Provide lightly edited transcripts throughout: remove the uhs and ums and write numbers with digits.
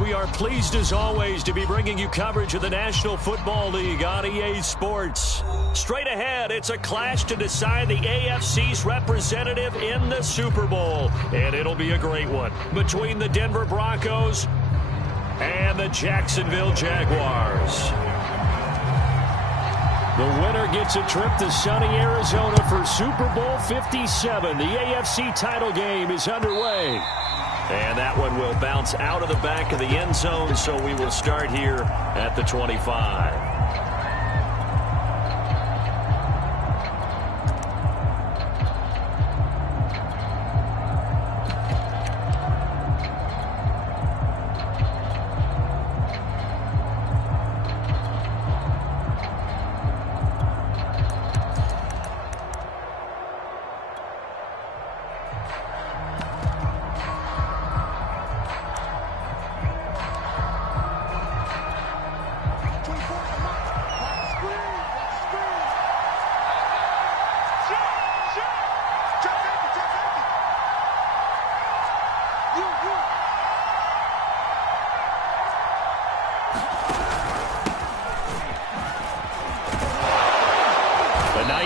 We are pleased as always to be bringing you coverage of the National Football League on EA Sports. Straight ahead, it's a clash to decide the AFC's representative in the Super Bowl. And it'll be a great one between the Denver Broncos and the Jacksonville Jaguars. The winner gets a trip to sunny Arizona for Super Bowl 57. The AFC title game is underway. And that one will bounce out of the back of the end zone, so we will start here at the 25.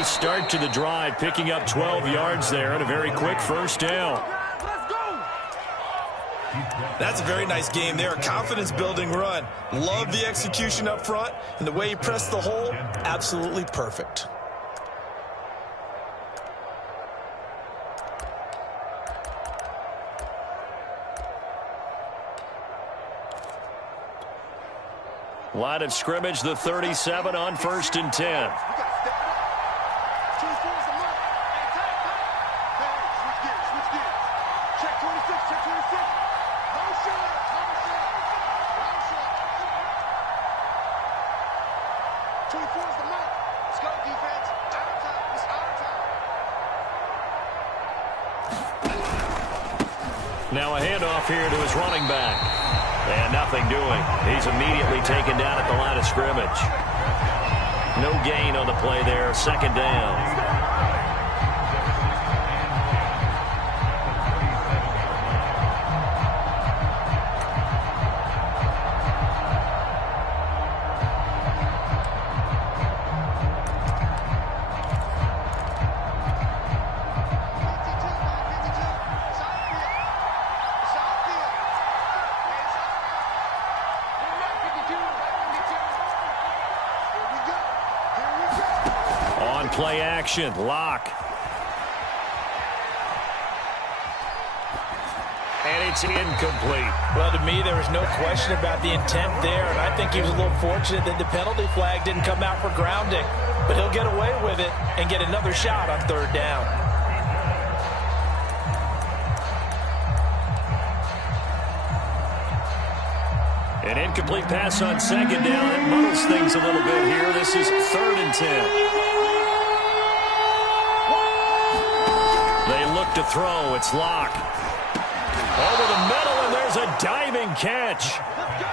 Start to the drive, picking up 12 yards there and a very quick first down. That's a very nice game there. A confidence-building run. Love the execution up front, and the way he pressed the hole, absolutely perfect. Line of scrimmage, the 37 on 1st and 10. Now a handoff here to his running back. And nothing doing. He's immediately taken down at the line of scrimmage. No gain on the play there. Second down. Play action, lock. And it's incomplete. Well, to me, there was no question about the intent there, and I think he was a little fortunate that the penalty flag didn't come out for grounding. But he'll get away with it and get another shot on third down. An incomplete pass on second down. It muddles things a little bit here. This is 3rd and 10. To throw, it's Locke. Over the middle, and there's a diving catch.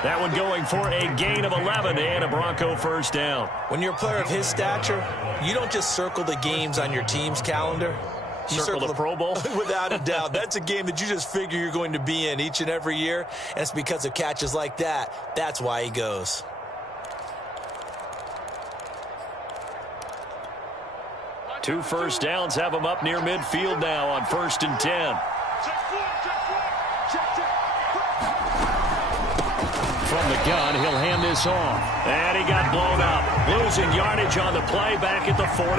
That one going for a gain of 11 and a Bronco first down. When you're a player of his stature, you don't just circle the games on your team's calendar. You circle the Pro Bowl? Without a doubt. That's a game that you just figure you're going to be in each and every year, and it's because of catches like that. That's why he goes. Two first downs have him up near midfield now on 1st and 10. From the gun, he'll hand this off. And he got blown up. Losing yardage on the play back at the 44.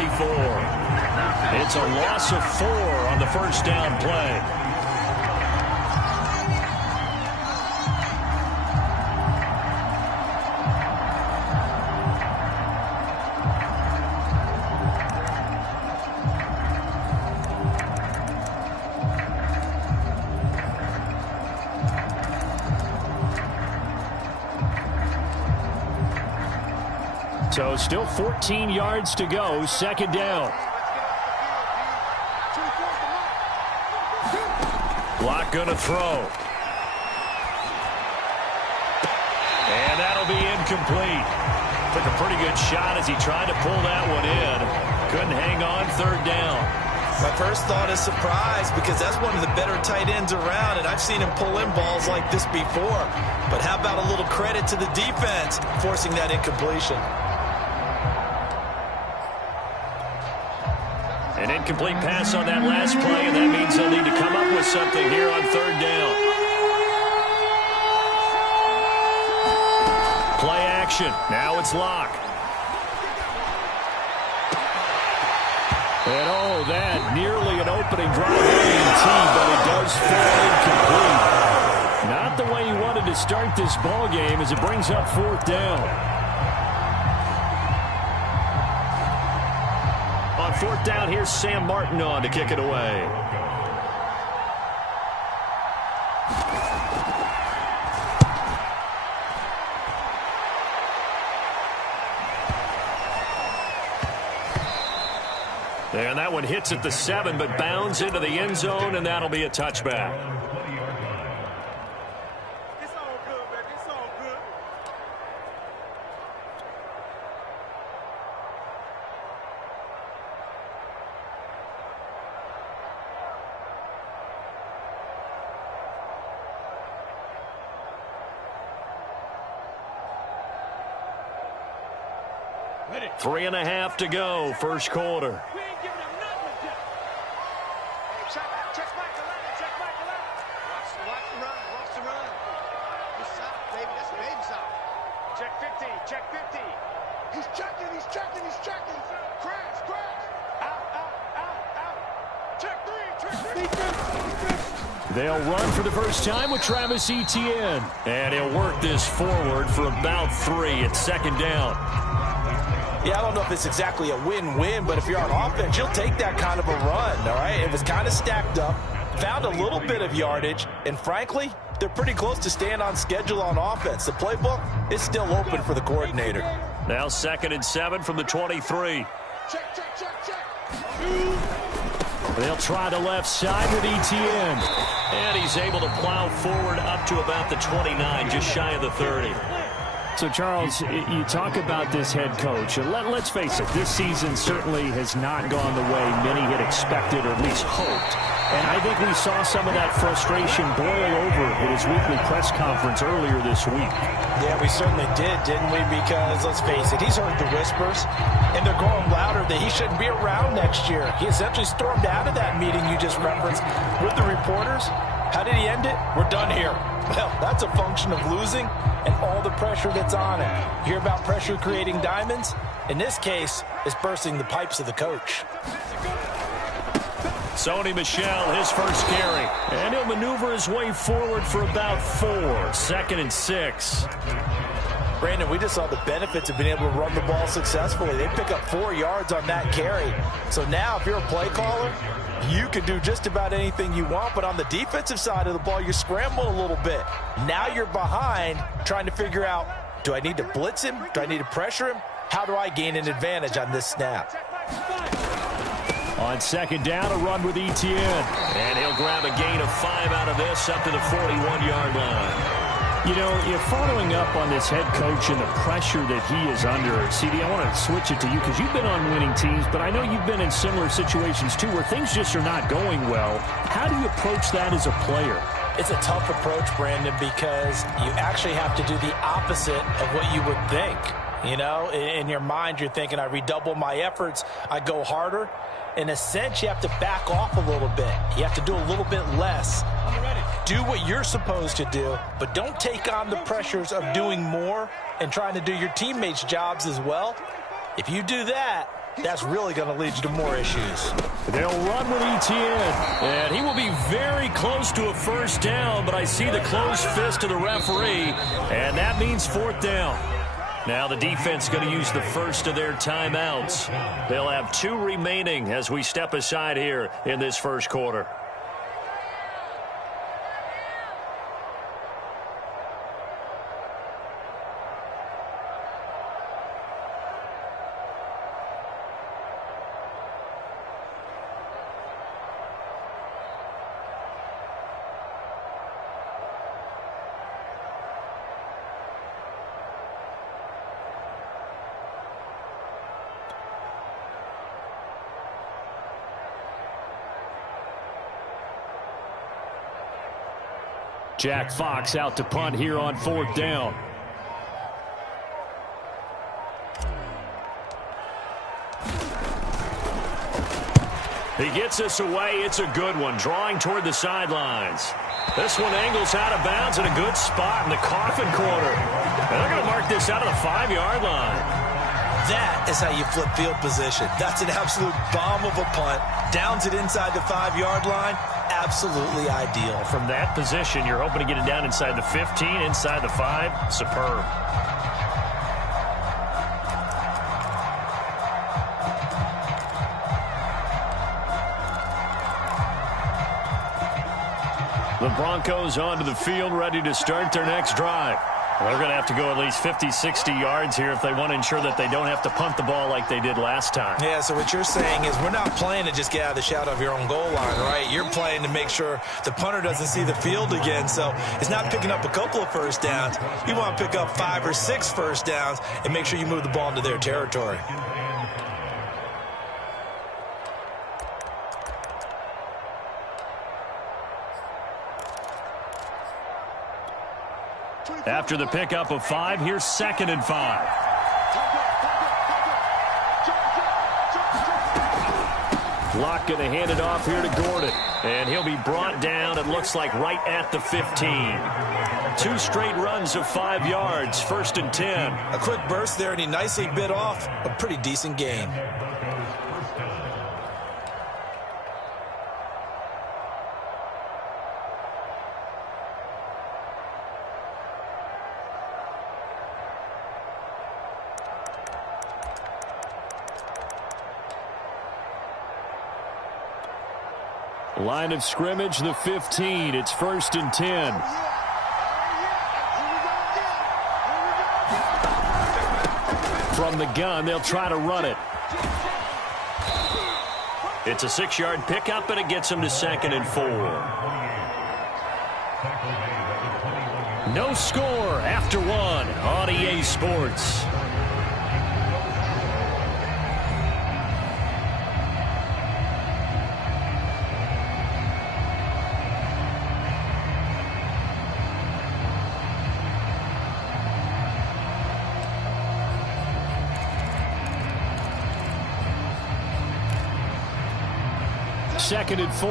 It's a loss of 4 on the first down play. So still 14 yards to go, second down. Locke gonna throw. And that'll be incomplete. Took a pretty good shot as he tried to pull that one in. Couldn't hang on, third down. My first thought is surprise because that's one of the better tight ends around, and I've seen him pull in balls like this before. But how about a little credit to the defense forcing that incompletion? An incomplete pass on that last play, and that means they'll need to come up with something here on third down. Play action. Now it's Locke. And oh, that nearly an opening drive A&T, but it does fall incomplete. Not the way he wanted to start this ball game as it brings up fourth down. On fourth down, here's Sam Martin on to kick it away. And that one hits at the 7, but bounds into the end zone, and that'll be a touchback. It's all good, baby. It's all good. Ready. 3.5 to go, first quarter. We ain't giving them nothing to do. Hey, check back the line. Check back the line. Watch the run. Watch the run. Good sound, baby. That's baby sound. Check 50. Check 50. He's checking. He's checking. He's checking. Crash. Crash. Out. Out. Out. Out. Check 3. Check 3. Defense. They'll run for the first time with Travis Etienne. And he'll work this forward for about 3 at second down. Yeah, I don't know if it's exactly a win-win, but if you're on offense, you'll take that kind of a run, all right? It was kind of stacked up, found a little bit of yardage, and frankly, they're pretty close to staying on schedule on offense. The playbook is still open for the coordinator. Now 2nd and 7 from the 23. Check. Check. Check. Check. They'll try the left side with Etienne. And he's able to plow forward up to about the 29, just shy of the 30. So, Charles, you talk about this head coach. Let's face it, this season certainly has not gone the way many had expected or at least hoped. And I think we saw some of that frustration boil over at his weekly press conference earlier this week. Yeah, we certainly did, didn't we? Because, let's face it, he's heard the whispers, and they're growing louder that he shouldn't be around next year. He essentially stormed out of that meeting you just referenced with the reporters. How did he end it? We're done here. Well, that's a function of losing and all the pressure that's on him. Hear about pressure creating diamonds? In this case, it's bursting the pipes of the coach. Sony Michel, his first carry. And he'll maneuver his way forward for about 4. 2nd and 6. Brandon, we just saw the benefits of being able to run the ball successfully. They pick up 4 yards on that carry. So now if you're a play caller, you can do just about anything you want, but on the defensive side of the ball, you scramble a little bit. Now you're behind trying to figure out, do I need to blitz him? Do I need to pressure him? How do I gain an advantage on this snap? On 2nd down, a run with Etienne. And he'll grab a gain of 5 out of this up to the 41-yard line. You know, if following up on this head coach and the pressure that he is under, CD, I want to switch it to you because you've been on winning teams, but I know you've been in similar situations too where things just are not going well. How do you approach that as a player? It's a tough approach, Brandon, because you actually have to do the opposite of what you would think. You know, in your mind, you're thinking, I redouble my efforts, I go harder. In a sense, you have to back off a little bit. You have to do a little bit less. Do what you're supposed to do, but don't take on the pressures of doing more and trying to do your teammates' jobs as well. If you do that, that's really going to lead you to more issues. They'll run with Etienne, and he will be very close to a first down, but I see the closed fist of the referee, and that means 4th down. Now the defense going to use the first of their timeouts. They'll have 2 remaining as we step aside here in this first quarter. Jack Fox out to punt here on 4th down. He gets us away. It's a good one, drawing toward the sidelines. This one angles out of bounds in a good spot in the coffin corner. And they're going to mark this out of the 5-yard line. That is how you flip field position. That's an absolute bomb of a punt. Downs it inside the 5-yard line. Absolutely ideal. From that position, you're hoping to get it down inside the 15, inside the 5. Superb. The Broncos onto the field, ready to start their next drive. They're going to have to go at least 50, 60 yards here if they want to ensure that they don't have to punt the ball like they did last time. Yeah, so what you're saying is we're not playing to just get out of the shadow of your own goal line, right? You're playing to make sure the punter doesn't see the field again. So it's not picking up a couple of first downs. You want to pick up 5 or 6 first downs and make sure you move the ball into their territory. After the pickup of 5, here's 2nd and 5. Locke going to hand it off here to Gordon. And he'll be brought down, it looks like, right at the 15. 2 straight runs of 5 yards, 1st and 10. A quick burst there, and he nicely bit off a pretty decent gain. Line of scrimmage, the 15. It's 1st and 10. From the gun, they'll try to run it. It's a 6-yard pickup, and it gets them to 2nd and 4. No score after 1 on EA Sports. Second and 4.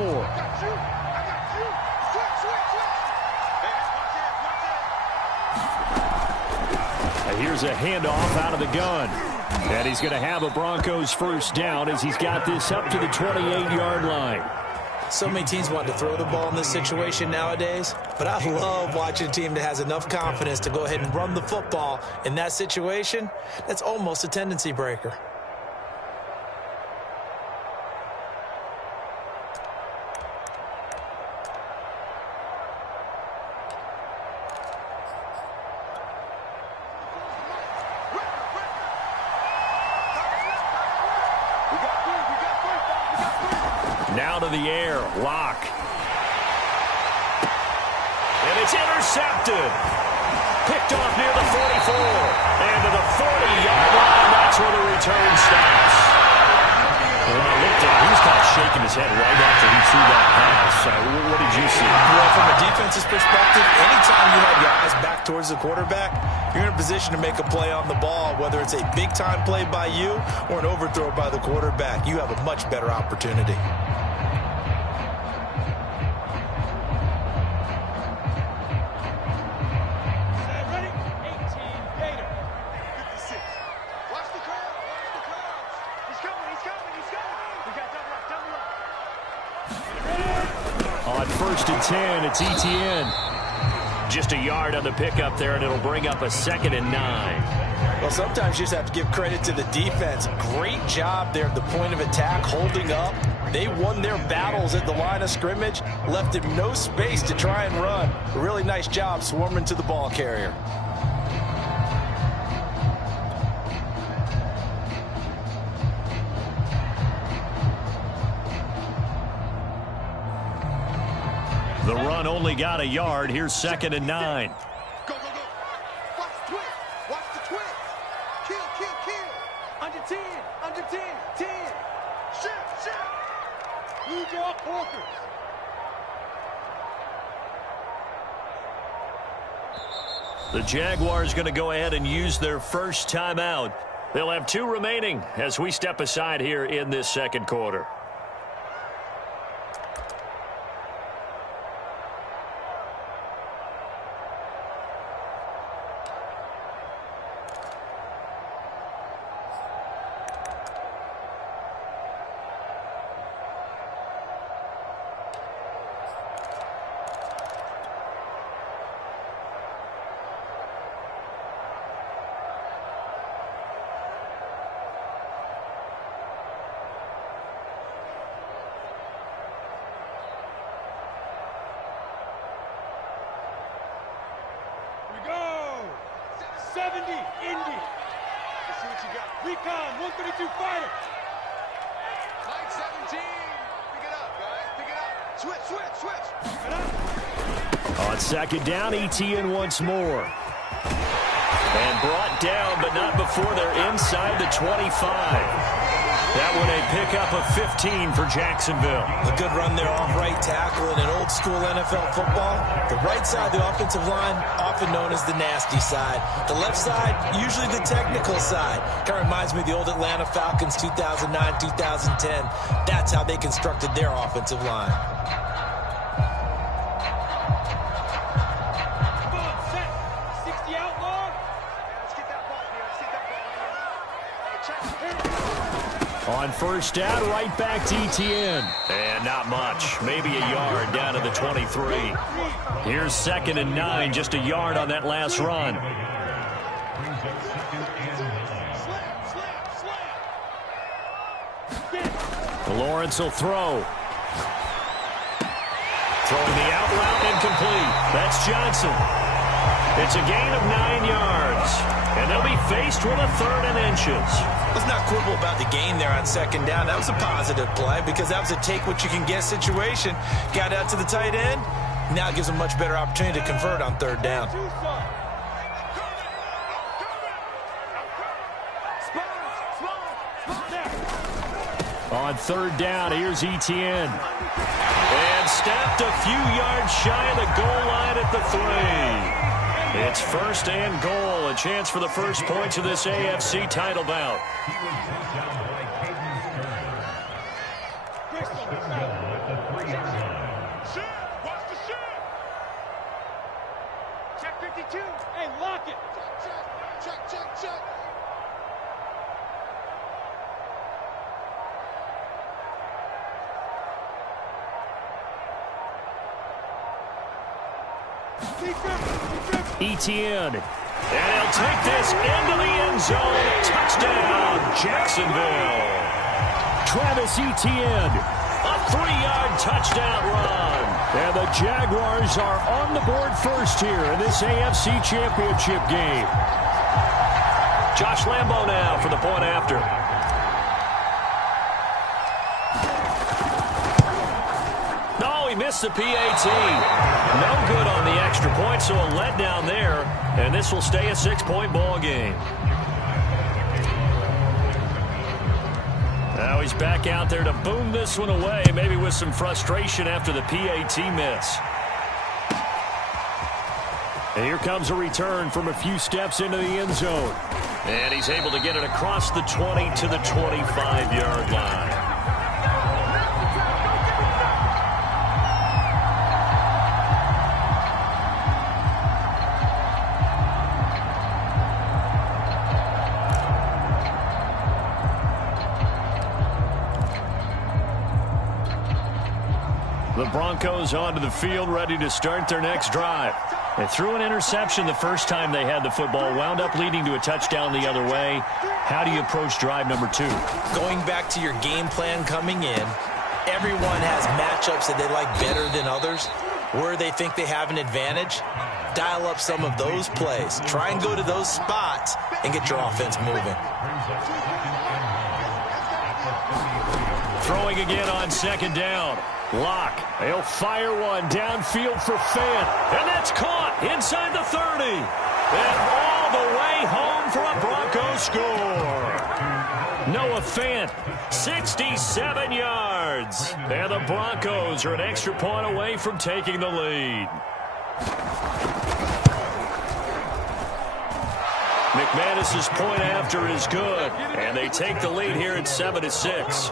Here's a handoff out of the gun. And he's going to have a Broncos first down as he's got this up to the 28-yard line. So many teams want to throw the ball in this situation nowadays, but I love watching a team that has enough confidence to go ahead and run the football in that situation. That's almost a tendency breaker. Now to the air, Locke. And it's intercepted. Picked off near the 44. And to the 40-yard line, that's where the return stops. When I looked at it, he was kind of shaking his head right after he threw that pass. What did you see? Well, from a defense's perspective, anytime you have your eyes back towards the quarterback, you're in a position to make a play on the ball, whether it's a big-time play by you or an overthrow by the quarterback. You have a much better opportunity. On 1st and 10, it's Etienne. Just a yard on the pickup there, and it'll bring up a 2nd and 9. Well, sometimes you just have to give credit to the defense. Great job there at the point of attack, holding up. They won their battles at the line of scrimmage, left him no space to try and run. A really nice job swarming to the ball carrier. The run only got a yard. Here's 2nd and 9. Go, go, go. Watch the twist. Watch the twist. Kill, kill, kill. Under 10. Under 10. 10. Shift, shift. New ball Walkers. The Jaguars going to go ahead and use their first timeout. They'll have 2 remaining as we step aside here in this second quarter. Recon, 132 fighter. Line 17. Pick it up, guys. Pick it up. Switch. On second down, ETN once more. And brought down, but not before they're inside the 25. That one a pickup of 15 for Jacksonville. A good run there off right tackle in an old school NFL football. The right side of the offensive line, often known as the nasty side. The left side, usually the technical side. Kind of reminds me of the old Atlanta Falcons 2009, 2010. That's how they constructed their offensive line. Come on, set. 60 outlaw. Let's get that ball here. Let's get that ball here. Hey, check. On first down, right back to ETN. And not much. Maybe a yard down to the 23. Here's 2nd and 9, just a yard on that last run. Lawrence will throw. Throwing the out route incomplete. That's Johnson. It's a gain of 9 yards. And they'll be faced with a 3rd and inches. Let's not quibble about the gain there on 2nd down. That was a positive play because that was a take-what-you-can-get situation. Got out to the tight end. Now it gives them a much better opportunity to convert on 3rd down. On 3rd down, here's ETN. And snapped a few yards shy of the goal line at the 3. It's 1st and goal, a chance for the first points of this AFC title bout. Check 52. Hey, lock it. Check. ETN. And he'll take this into the end zone. Touchdown, Jacksonville. Travis Etienne, a 3-yard touchdown run. And the Jaguars are on the board first here in this AFC Championship game. Josh Lambo now for the point after. No, he missed the PAT. No good on the extra point, so a letdown there. And this will stay a 6-point ball game. Now he's back out there to boom this one away, maybe with some frustration after the PAT miss. And here comes a return from a few steps into the end zone. And he's able to get it across the 20 to the 25-yard line. The Broncos onto the field, ready to start their next drive. They threw an interception the first time they had the football, wound up leading to a touchdown the other way. How do you approach drive number 2? Going back to your game plan coming in, everyone has matchups that they like better than others. Where they think they have an advantage, dial up some of those plays. Try and go to those spots and get your offense moving. Throwing again on 2nd down. Locke, he'll fire one downfield for Fant. And that's caught inside the 30. And all the way home for a Broncos score. Noah Fant, 67 yards. And the Broncos are an extra point away from taking the lead. McManus's point after is good. And they take the lead here at 7-6.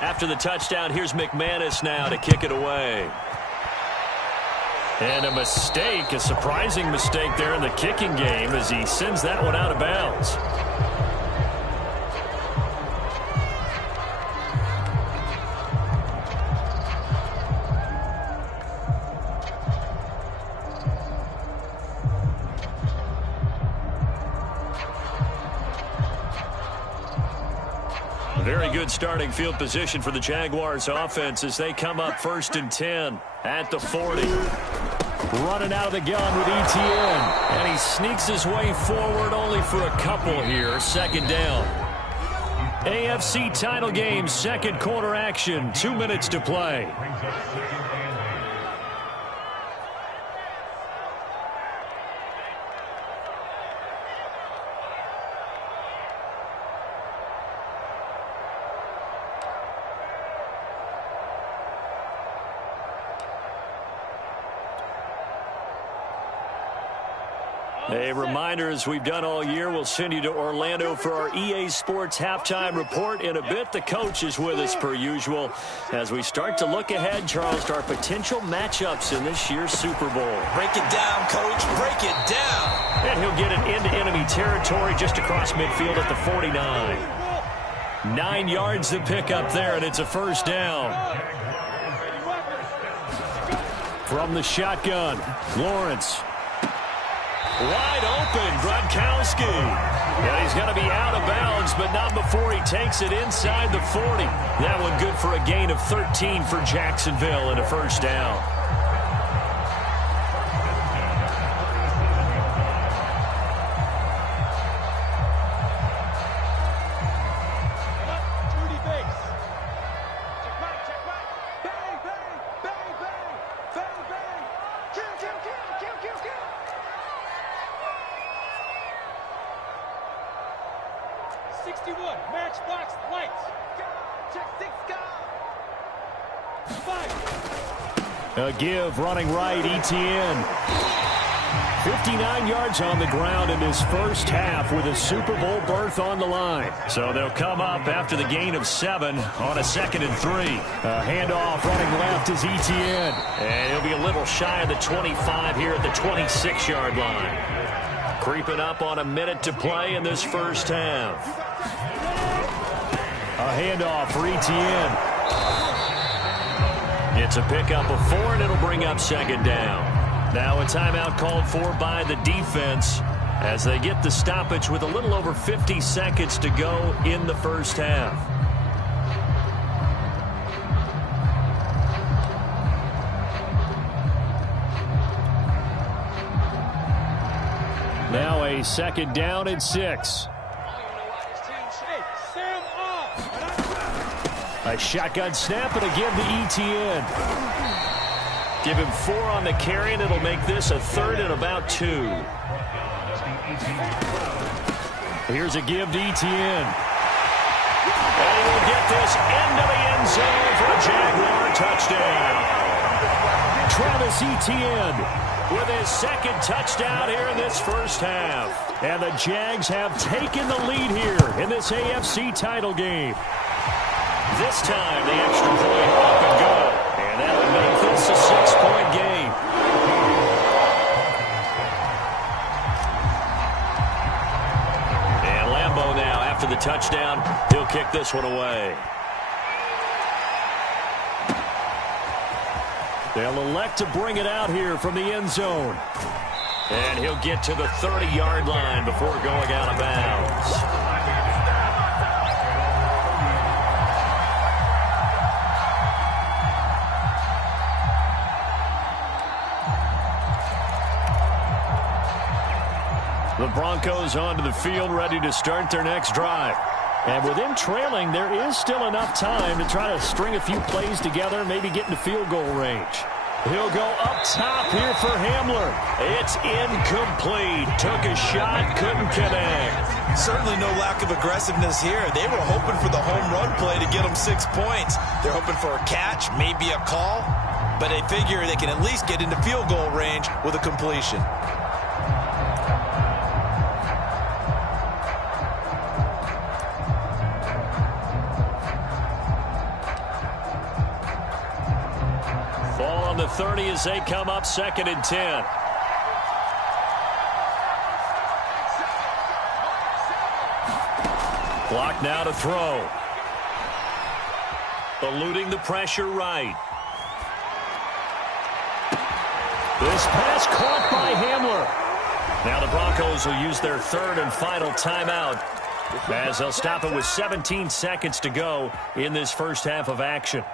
After the touchdown, here's McManus now to kick it away. And a mistake, a surprising mistake there in the kicking game as he sends that one out of bounds. Very good starting field position for the Jaguars offense as they come up 1st and 10 at the 40. Running out of the gun with Etienne. And he sneaks his way forward only for a couple here. 2nd down. AFC title game, 2nd quarter action. 2 minutes to play. A reminder, as we've done all year, we'll send you to Orlando for our EA Sports halftime report in a bit. The coach is with us per usual as we start to look ahead, Charles, to our potential matchups in this year's Super Bowl. Break it down, Coach. Break it down. And he'll get it into enemy territory just across midfield at the 49. 9 yards to pick up there, and it's a 1st down. From the shotgun, Lawrence. Wide open, Gronkowski. And he's going to be out of bounds, but not before he takes it inside the 40. That one good for a gain of 13 for Jacksonville and a 1st down. A give running right, Etienne. 59 yards on the ground in his first half with a Super Bowl berth on the line. So they'll come up after the gain of 7 on a 2nd and 3. A handoff running left is Etienne. And he'll be a little shy of the 25 here at the 26-yard line. Creeping up on a minute to play in this first half. A handoff for Etienne. It's a pickup of 4, and it'll bring up 2nd down. Now a timeout called for by the defense as they get the stoppage with a little over 50 seconds to go in the first half. Now a 2nd down and 6. A shotgun snap and a give to Etienne. Give him 4 on the carry, and it'll make this a 3rd and about 2. Here's a give to Etienne. And he will get this into the end zone for a Jaguar touchdown. Travis Etienne with his 2nd touchdown here in this first half. And the Jags have taken the lead here in this AFC title game. This time, the extra point up and go. And that would make this a 6-point game. And Lambeau now, after the touchdown, he'll kick this one away. They'll elect to bring it out here from the end zone. And he'll get to the 30-yard line before going out of bounds. The Broncos onto the field, ready to start their next drive. And with them trailing, there is still enough time to try to string a few plays together, maybe get into field goal range. He'll go up top here for Hamler. It's incomplete. Took a shot, couldn't connect. Certainly no lack of aggressiveness here. They were hoping for the home run play to get them 6 points. They're hoping for a catch, maybe a call, but they figure they can at least get into field goal range with a completion. 30 as they come up 2nd and 10. Clock now to throw. Eluding the pressure right. This pass caught by Hamler. Now the Broncos will use their 3rd and final timeout as they'll stop it with 17 seconds to go in this first half of action.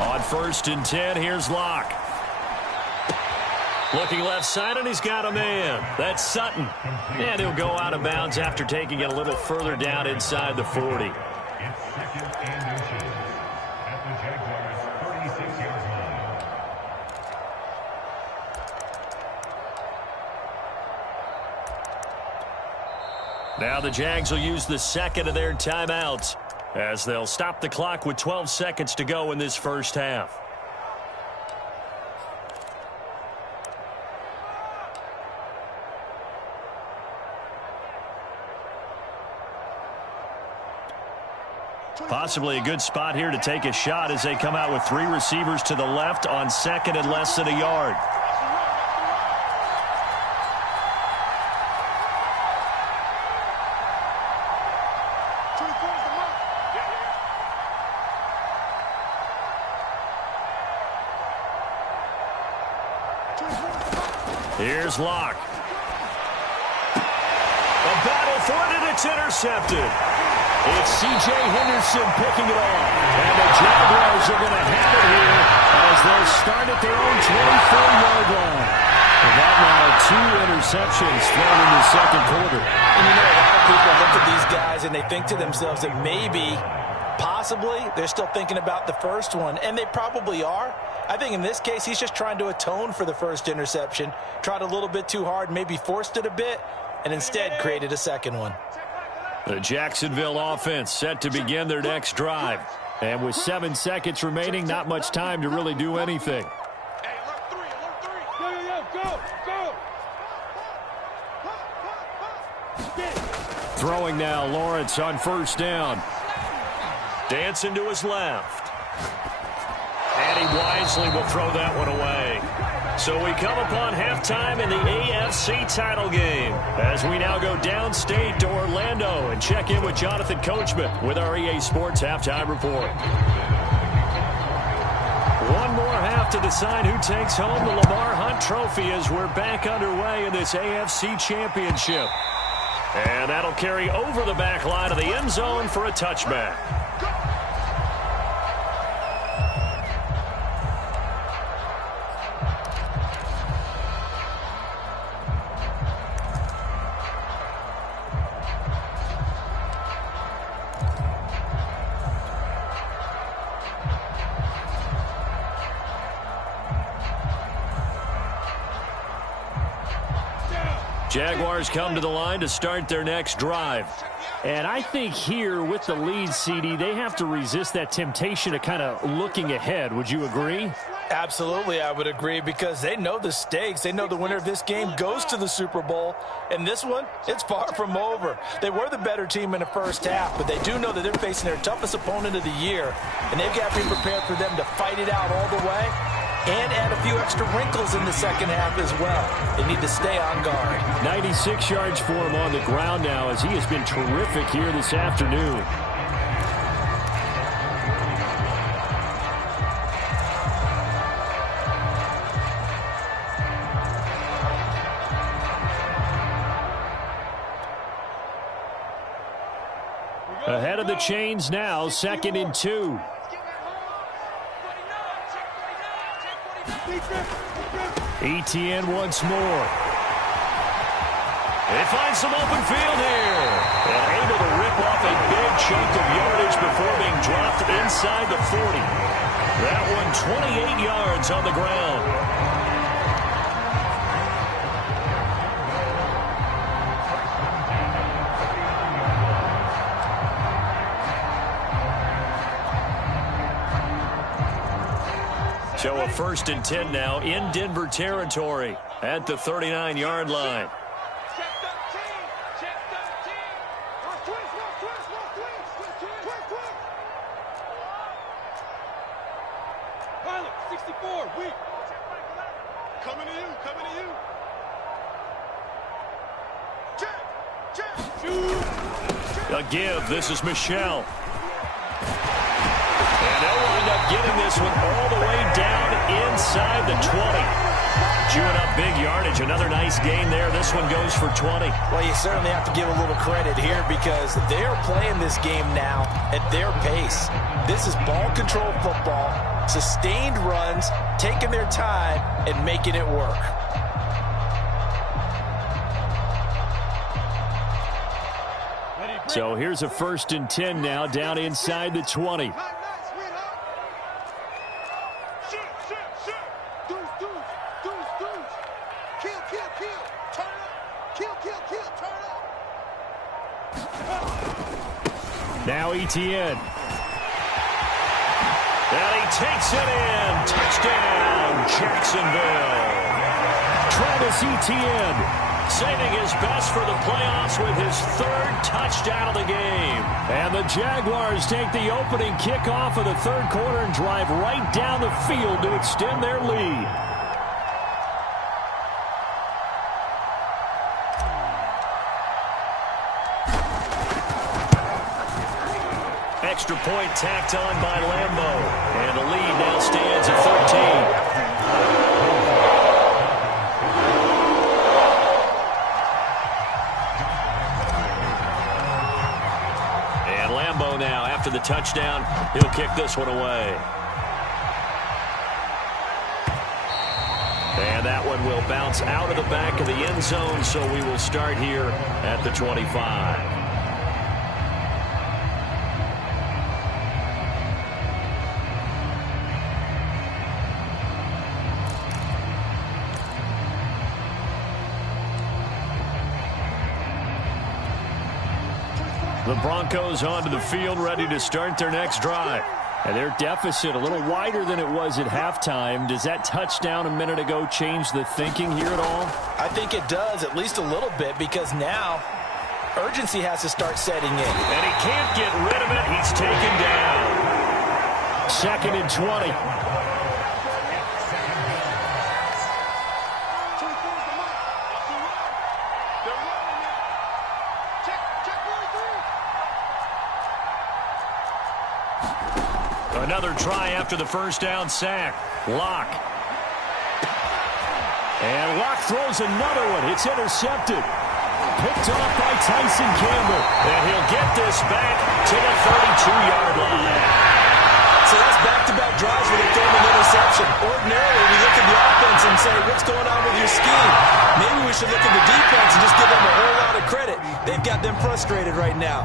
On 1st and 10, here's Locke. Looking left side, and he's got a man. That's Sutton. And he'll go out of bounds after taking it a little further down inside the 40. Now the Jags will use the 2nd of their timeouts as they'll stop the clock with 12 seconds to go in this first half. Possibly a good spot here to take a shot as they come out with 3 receivers to the left on 2nd and less than a yard. Here's Locke. A battle for it, and it's intercepted. It's C.J. Henderson picking it off. And the Jaguars are going to have it here as they'll start at their own 24-yard line. And that now 2 interceptions thrown in the 2nd quarter. And you know, a lot of people look at these guys and they think to themselves that maybe, possibly, they're still thinking about the first one. And they probably are. I think in this case, he's just trying to atone for the first interception. Tried a little bit too hard, maybe forced it a bit, and instead created a second one. The Jacksonville offense set to begin their next drive. And with 7 seconds remaining, not much time to really do anything. Throwing now, Lawrence on 1st down. Dancing to his left. And he wisely will throw that one away. So we come upon halftime in the AFC title game as we now go downstate to Orlando and check in with Jonathan Coachman with our EA Sports Halftime Report. One more half to decide who takes home the Lamar Hunt Trophy as we're back underway in this AFC Championship. And that'll carry over the back line of the end zone for a touchback. Jaguars come to the line to start their next drive. And I think here with the lead, CD, they have to resist that temptation of kind of looking ahead. Would you agree? Absolutely, I would agree, because they know the stakes. They know the winner of this game goes to the Super Bowl. And this one, it's far from over. They were the better team in the first half, but they do know that they're facing their toughest opponent of the year. And they've got to be prepared for them to fight it out all the way and add a few extra wrinkles in the second half as well. They need to stay on guard. 96 yards for him on the ground now as he has been terrific here this afternoon. Ahead of the chains now, 2nd and 2. ETN once more. They find some open field here. And able to rip off a big chunk of yardage before being dropped inside the 40. That one 28 yards on the ground. So a 1st and 10 now in Denver territory at the 39-yard line. Check 13. Check 13. Watch twist. Pilot, 64, weak. Coming to you. Check. A give. This is Michelle. And they'll wind up getting this one all the way down inside the 20. Chewing up big yardage. Another nice gain there. This one goes for 20. Well, you certainly have to give a little credit here because they're playing this game now at their pace. This is ball control football, sustained runs, taking their time, and making it work. So here's a 1st and 10 now down inside the 20. Now Etienne. And he takes it in. Touchdown, Jacksonville. Travis Etienne saving his best for the playoffs with his 3rd touchdown of the game. And the Jaguars take the opening kickoff of the 3rd quarter and drive right down the field to extend their lead. Extra point tacked on by Lambeau. And the lead now stands at 13. Now, after the touchdown, he'll kick this one away. And that one will bounce out of the back of the end zone, so we will start here at the 25. The Broncos onto the field, ready to start their next drive. And their deficit a little wider than it was at halftime. Does that touchdown a minute ago change the thinking here at all? I think it does, at least a little bit, because now urgency has to start setting in. And he can't get rid of it. He's taken down. 2nd and 20. Another try after the 1st down sack. Locke. And Locke throws another one. It's intercepted. Picked off by Tyson Campbell. And he'll get this back to the 32-yard line. So that's back-to-back drives where they throw an interception. Ordinarily, we look at the offense and say, what's going on with your scheme? Maybe we should look at the defense and just give them a whole lot of credit. They've got them frustrated right now.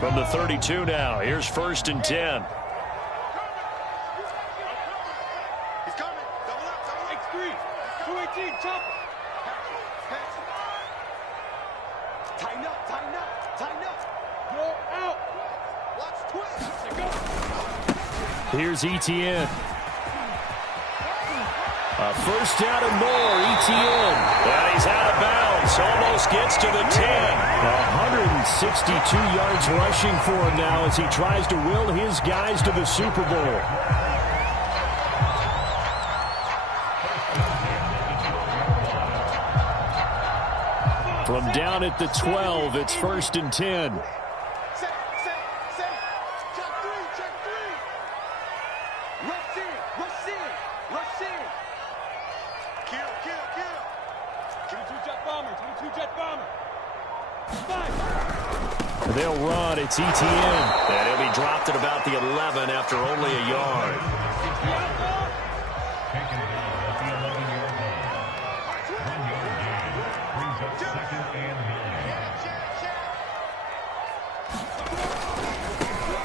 From the 32 now, here's 1st and 10. He's coming. Double up. X3. 218. Chopper. Pass it. Tighten up. Go out. Watch twist. Go. Here's Etienne. A 1st down and more. Etienne. And he's out of bounds. Almost gets to the 10. 162 yards rushing for him now as he tries to will his guys to the Super Bowl. From down at the 12, it's 1st and 10. Check 3. Rush in. Kill. 22 jet bomber. They'll run. It's Etienne. And he'll be dropped at about the 11 after only a yard.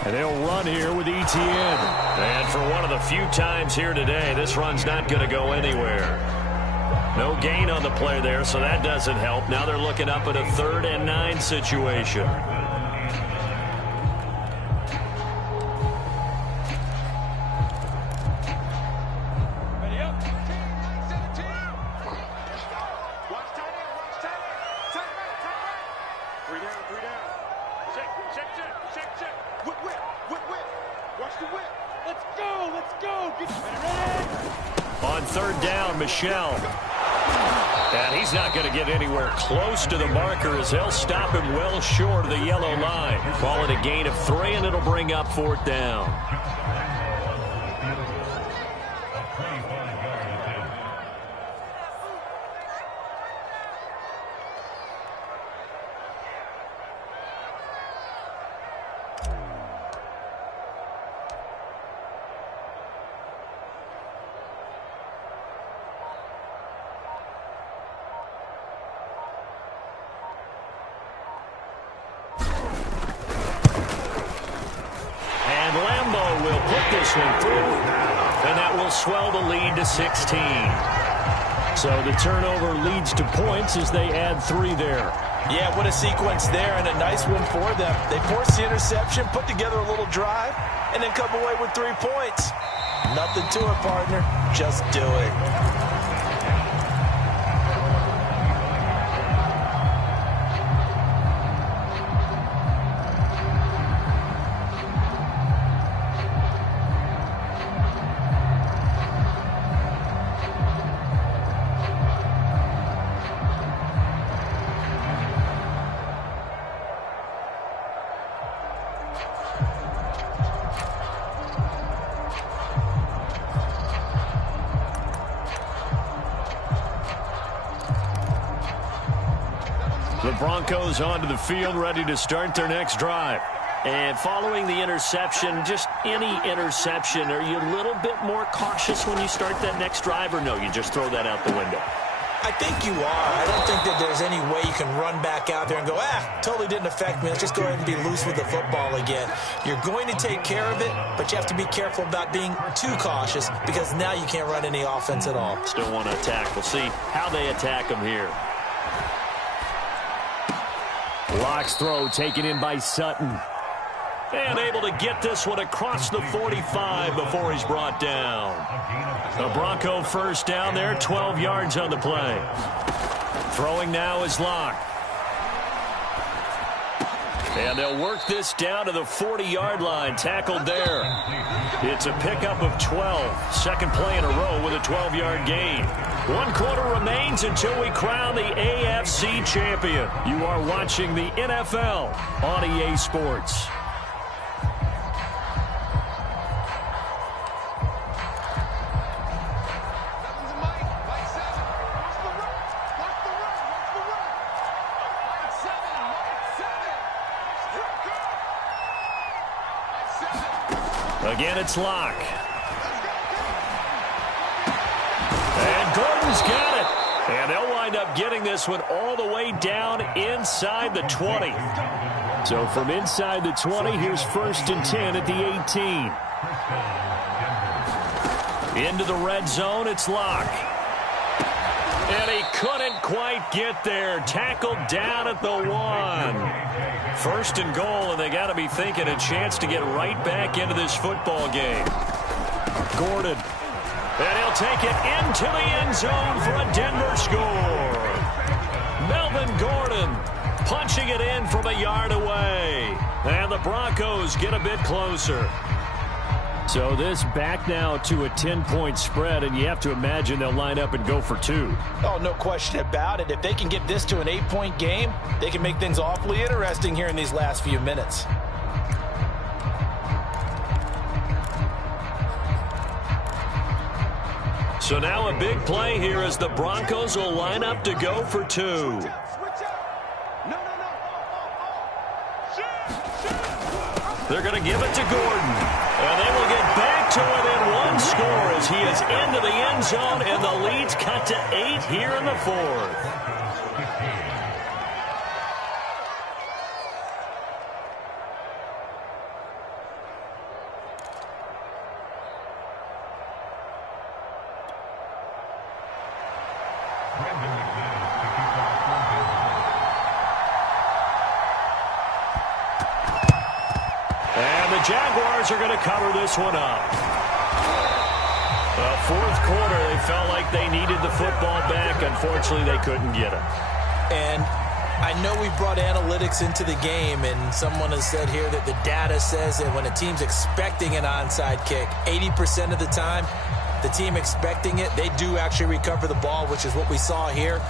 And they'll run here with Etienne. And for one of the few times here today, this run's not going to go anywhere. No gain on the play there, so that doesn't help. Now they're looking up at a 3rd and 9 situation. third down, Michel. And he's not going to get anywhere close to the marker as they'll stop him well short of the yellow line. Call it a gain of 3, and it'll bring up fourth down. One through, and that will swell the lead to 16. So the turnover leads to points as they add 3 there. Yeah, what a sequence there, and a nice one for them. They forced the interception, put together a little drive, and then come away with 3 points. Nothing to it, partner. Just do it. The Broncos onto the field, ready to start their next drive. And following the interception, just any interception, are you a little bit more cautious when you start that next drive, or no, you just throw that out the window? I think you are. I don't think that there's any way you can run back out there and go, totally didn't affect me. Let's just go ahead and be loose with the football again. You're going to take care of it, but you have to be careful about being too cautious because now you can't run any offense at all. Still want to attack. We'll see how they attack them here. Locke's throw taken in by Sutton. And able to get this one across the 45 before he's brought down. The Bronco first down there, 12 yards on the play. Throwing now is Locke. And they'll work this down to the 40-yard line, tackled there. It's a pickup of 12. Second play in a row with a 12-yard gain. 1 quarter remains until we crown the AFC champion. You are watching the NFL on EA Sports. Again, it's Locke. And Gordon's got it. And they'll wind up getting this one all the way down inside the 20. So from inside the 20, here's 1st and 10 at the 18. Into the red zone, it's Locke. And he couldn't quite get there. Tackled down at the 1. 1st and goal, and they got to be thinking a chance to get right back into this football game. Gordon. And he'll take it into the end zone for a Denver score. Melvin Gordon punching it in from a yard away. And the Broncos get a bit closer. So this back now to a 10-point spread, and you have to imagine they'll line up and go for 2. Oh, no question about it. If they can get this to an 8-point game, they can make things awfully interesting here in these last few minutes. So now a big play here as the Broncos will line up to go for 2. They're going to give it to Gordon. And they will get back to within 1 score as he is into the end zone, and the lead's cut to 8 here in the 4th. Jaguars are going to cover this one up. Well, 4th quarter, they felt like they needed the football back. Unfortunately, they couldn't get it. And I know we brought analytics into the game, and someone has said here that the data says that when a team's expecting an onside kick, 80% of the time, the team expecting it, they do actually recover the ball, which is what we saw here.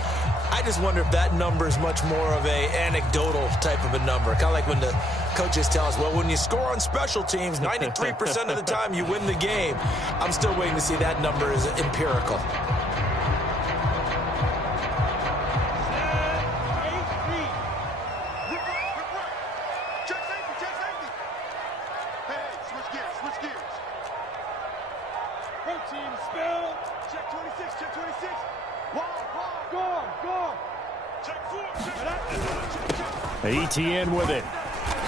I just wonder if that number is much more of a anecdotal type of a number. Kind of like when the coaches tell us, well, when you score on special teams, 93% of the time you win the game. I'm still waiting to see that number is empirical. ETN with it.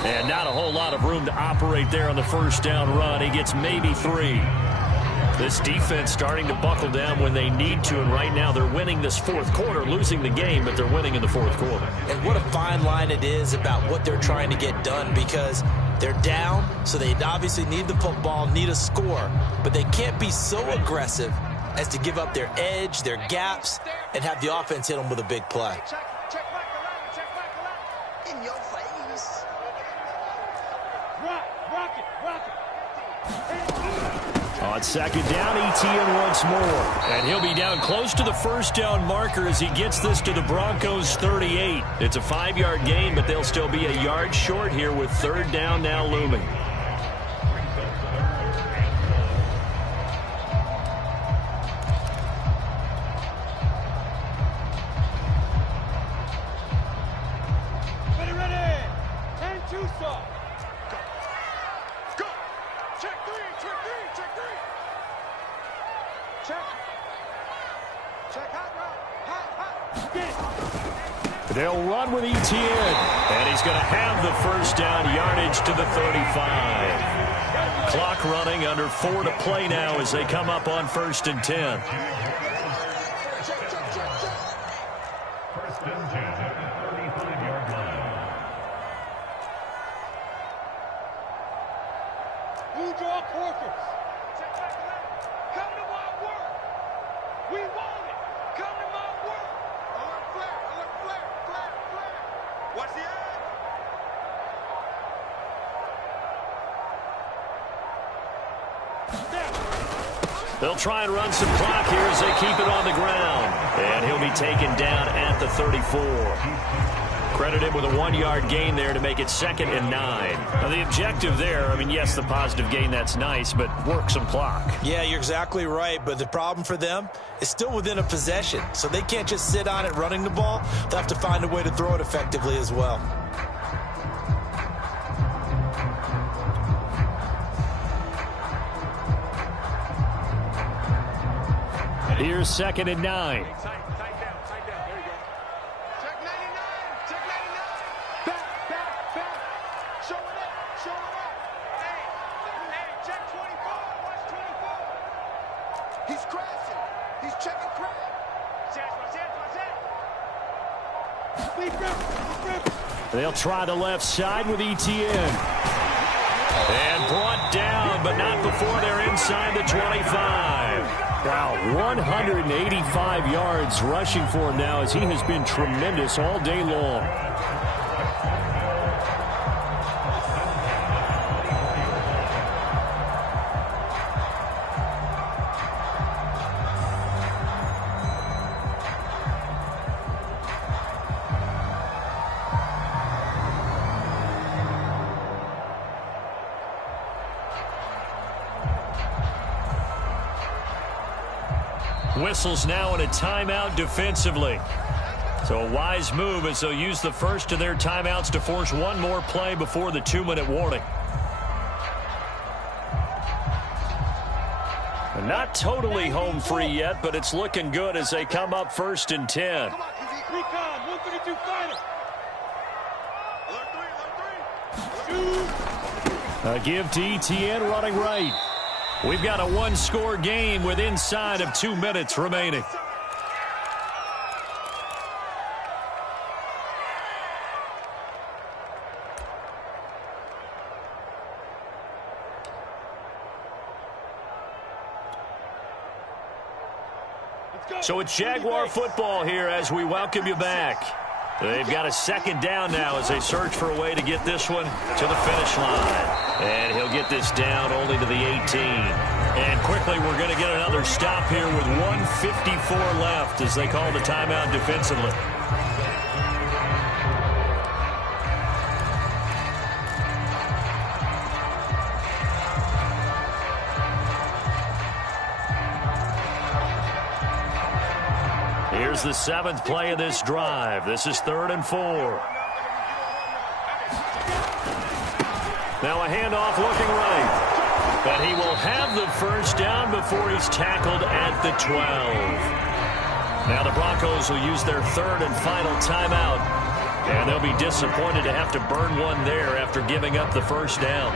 And not a whole lot of room to operate there on the first down run. He gets maybe 3. This defense starting to buckle down when they need to, and right now they're winning this fourth quarter, losing the game, but they're winning in the fourth quarter. And what a fine line it is about what they're trying to get done, because they're down, so they obviously need the football, need a score, but they can't be so aggressive as to give up their edge, their gaps, and have the offense hit them with a big play. In your face. Rock it. On second down, ETN once more. And he'll be down close to the first down marker as he gets this to the Broncos 38. It's a 5-yard gain, but they'll still be a yard short here with third down now looming. They'll run with ETN, and he's going to have the first down yardage to the 35. Clock running, under 4 to play now as they come up on 1st and 10. They'll try and run some clock here as they keep it on the ground. And he'll be taken down at the 34. Credited with a 1-yard gain there to make it 2nd and 9. Now, the objective there, I mean, yes, the positive gain, that's nice, but work some clock. Yeah, you're exactly right, but the problem for them is still within a possession. So they can't just sit on it running the ball. They'll have to find a way to throw it effectively as well. Here's 2nd and 9. Tight down. There you go. Check 99. Check 99. Back. Show it up. Hey, check 24. Watch 24. He's crashing. He's checking crash. Watch. They'll try the left side with ETN. And brought down, but not before they're inside the 25. Wow, 185 yards rushing for him now as he has been tremendous all day long. Whistles now in a timeout defensively. So a wise move as they'll use the first of their timeouts to force one more play before the 2-minute warning. Not totally home free yet, but it's looking good as they come up 1st and 10. Come on, Recon, 132 fighter. Alert 3. A give to ETN running right. We've got a 1-score game with inside of 2 minutes remaining. So it's Jaguar football here as we welcome you back. They've got a 2nd down now as they search for a way to get this one to the finish line. And he'll get this down only to the 18. And quickly, we're going to get another stop here with 1:54 left as they call the timeout defensively. Here's the 7th play of this drive. This is 3rd and 4. Now a handoff looking right. But he will have the first down before he's tackled at the 12. Now the Broncos will use their 3rd and final timeout. And they'll be disappointed to have to burn one there after giving up the first down.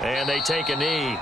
And they take a knee.